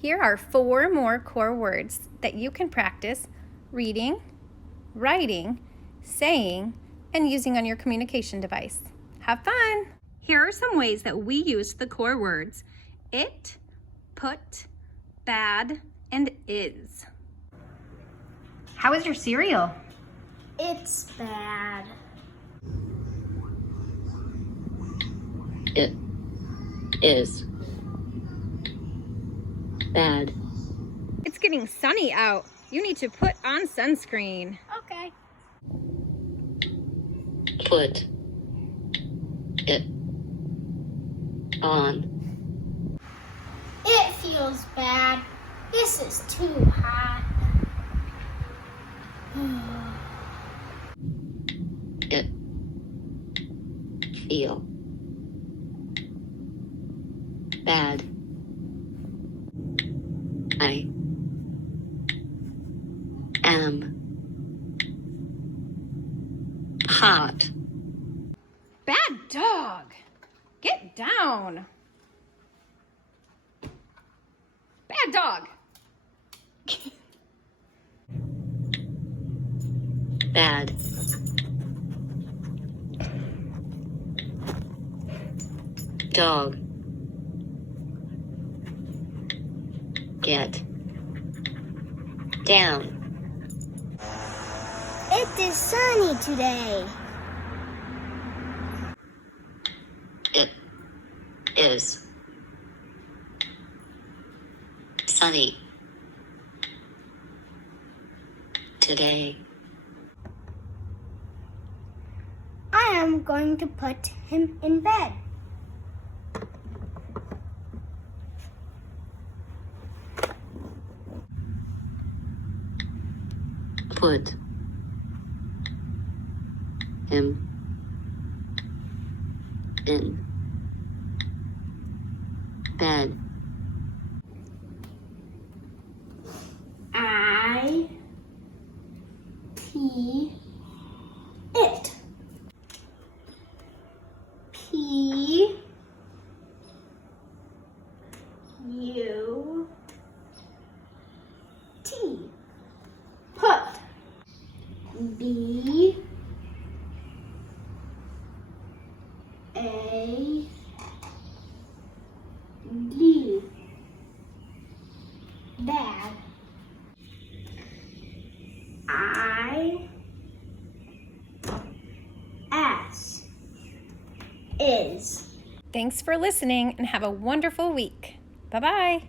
Here are 4 more core words that you can practice reading, writing, saying, and using on your communication device. Have fun! Here are some ways that we use the core words it, put, bad, and is. How is your cereal? It's bad. It is bad. It's getting sunny out. You need to put on sunscreen. Okay. Put it on. It feels bad. This is too hot. It feel bad. I am hot. Bad dog! Get down! Bad dog! Bad. Dog. Get down. It is sunny today. It is sunny today. I am going to put him in bed. Put him in bed. I P it. P U T. Put. B A D. Bad. I S is. Thanks for listening and have a wonderful week. Bye-bye.